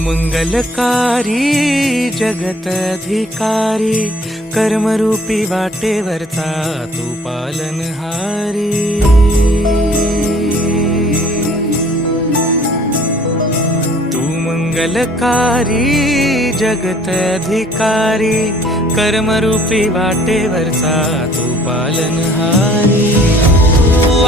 मंगलकारी जगत अधिकारी, कर्मरूपी वाटेवरचा तू पालनहारी। तू मंगलकारी जगत अधिकारी, कर्मरूपी वाटेवरचा तू पालनहारी। तू